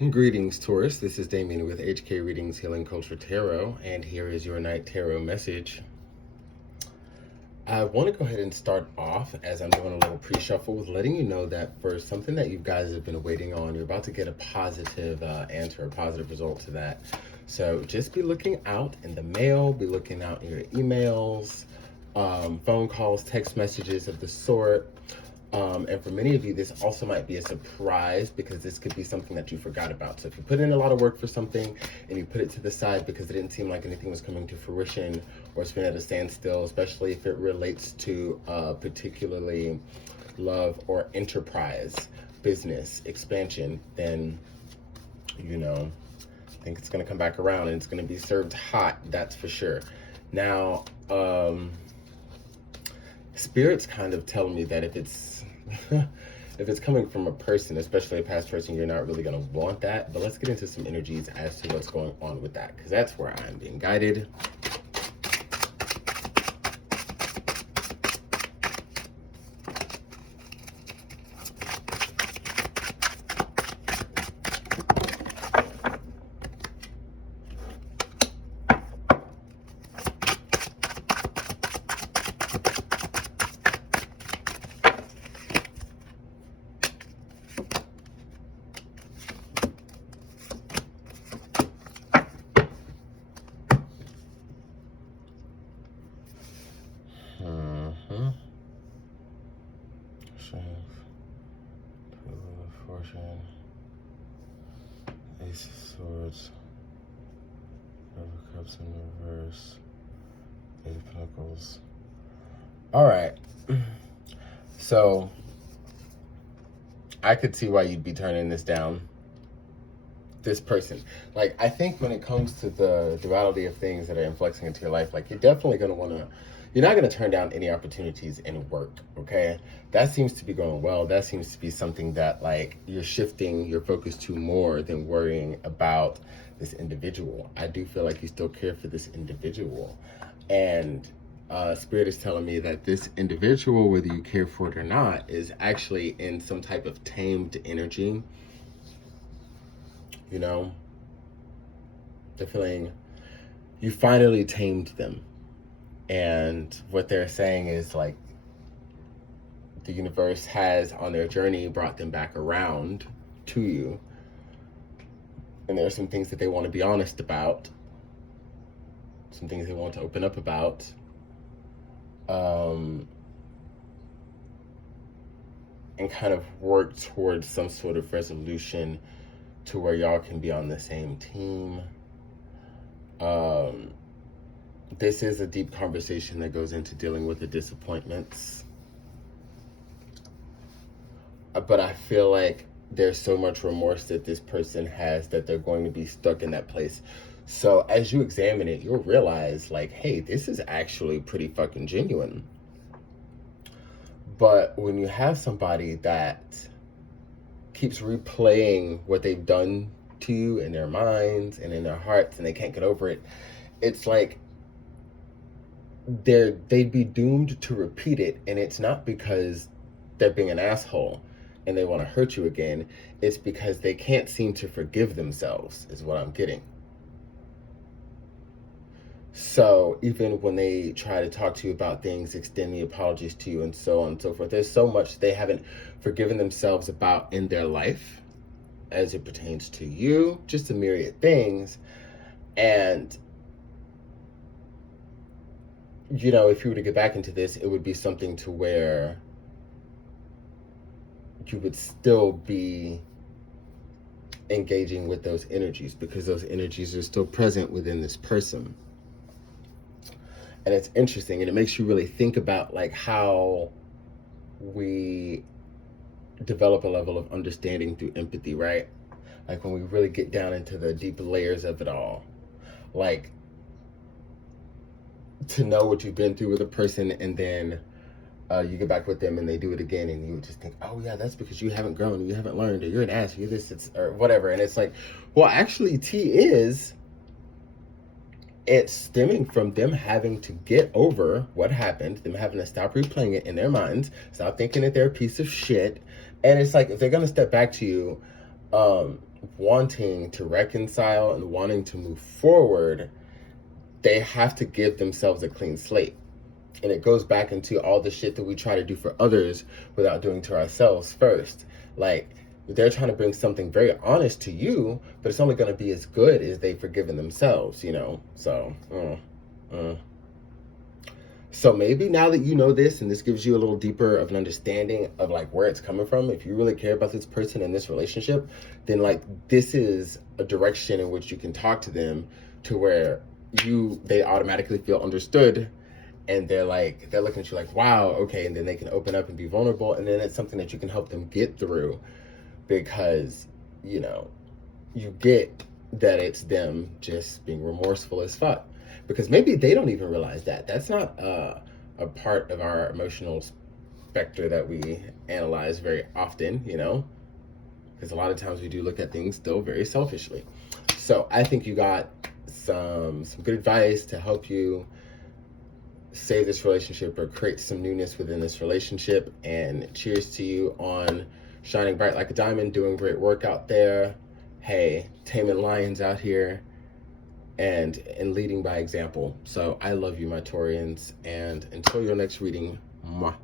Greetings, Taurus. This is Damien with HK Readings Healing Culture Tarot, and here is your night tarot message. I want to go ahead and start off as I'm doing a little pre-shuffle with letting you know that for something that you guys have been waiting on, you're about to get a positive answer, a positive result to that. So just be looking out in the mail, be looking out in your emails, phone calls, text messages of the sort. And for many of you, this also might be a surprise because this could be something that you forgot about. So if you put in a lot of work for something and you put it to the side because it didn't seem like anything was coming to fruition, or it's been at a standstill, especially if it relates to particularly love or enterprise, business, expansion, then, I think it's going to come back around and it's going to be served hot, that's for sure. Now, Spirit's kind of telling me that if it's if it's coming from a person, especially a past person, you're not really going to want that. But let's get into some energies as to what's going on with that, because that's where I'm being guided. Fortune, Ace of Swords, Five of Cups in reverse, Eight of Pentacles. All right, so I could see why you'd be turning this down. This person, like, I think when it comes to the duality of things that are influxing into your life, like, you're definitely going to want to, you're not going to turn down any opportunities in work, okay? That seems to be going well. That seems to be something that, like, you're shifting your focus to more than worrying about this individual. I do feel like you still care for this individual. And Spirit is telling me that this individual, whether you care for it or not, is actually in some type of tamed energy. You know, they're feeling you finally tamed them. And what they're saying is, like, the universe has, on their journey, brought them back around to you. And there are some things that they want to be honest about, some things they want to open up about. And kind of work towards some sort of resolution to where y'all can be on the same team. This is a deep conversation that goes into dealing with the disappointments. But I feel like there's so much remorse that this person has that they're going to be stuck in that place. So as you examine it, you'll realize, like, hey, this is actually pretty fucking genuine. But when you have somebody that keeps replaying what they've done to you in their minds and in their hearts, and they can't get over it, it's like they'd be doomed to repeat it. And it's not because they're being an asshole and they want to hurt you again. It's because they can't seem to forgive themselves, is what I'm getting. So even when they try to talk to you about things, extend the apologies to you, and so on and so forth, there's so much they haven't forgiven themselves about in their life as it pertains to you, just a myriad things. And, you know, if you were to get back into this, it would be something to where you would still be engaging with those energies, because those energies are still present within this person. And it's interesting, and it makes you really think about, like, how we develop a level of understanding through empathy, right? Like, when we really get down into the deep layers of it all, like, to know what you've been through with a person, and then you get back with them and they do it again, and you just think, oh yeah, that's because you haven't grown, or you haven't learned, or you're an ass, or you're this, or whatever. And it's like, well, actually, it's stemming from them having to get over what happened, them having to stop replaying it in their minds, stop thinking that they're a piece of shit. And it's like, if they're going to step back to you, wanting to reconcile and wanting to move forward, they have to give themselves a clean slate. And it goes back into all the shit that we try to do for others without doing to ourselves first. Like, they're trying to bring something very honest to you, but it's only going to be as good as they've forgiven themselves, you know? So maybe now that you know this, and this gives you a little deeper of an understanding of like where it's coming from, if you really care about this person and this relationship, then like this is a direction in which you can talk to them to where they automatically feel understood, and they're looking at you like, wow, okay, and then they can open up and be vulnerable, and then it's something that you can help them get through, because you know, you get that it's them just being remorseful as fuck, because maybe they don't even realize that that's not a part of our emotional specter that we analyze very often, you know, because a lot of times we do look at things still very selfishly. So I think you got some good advice to help you save this relationship or create some newness within this relationship. And cheers to you on shining bright like a diamond, doing great work out there. Hey, taming lions out here and leading by example. So I love you, my Taurians, and until your next reading, mwah.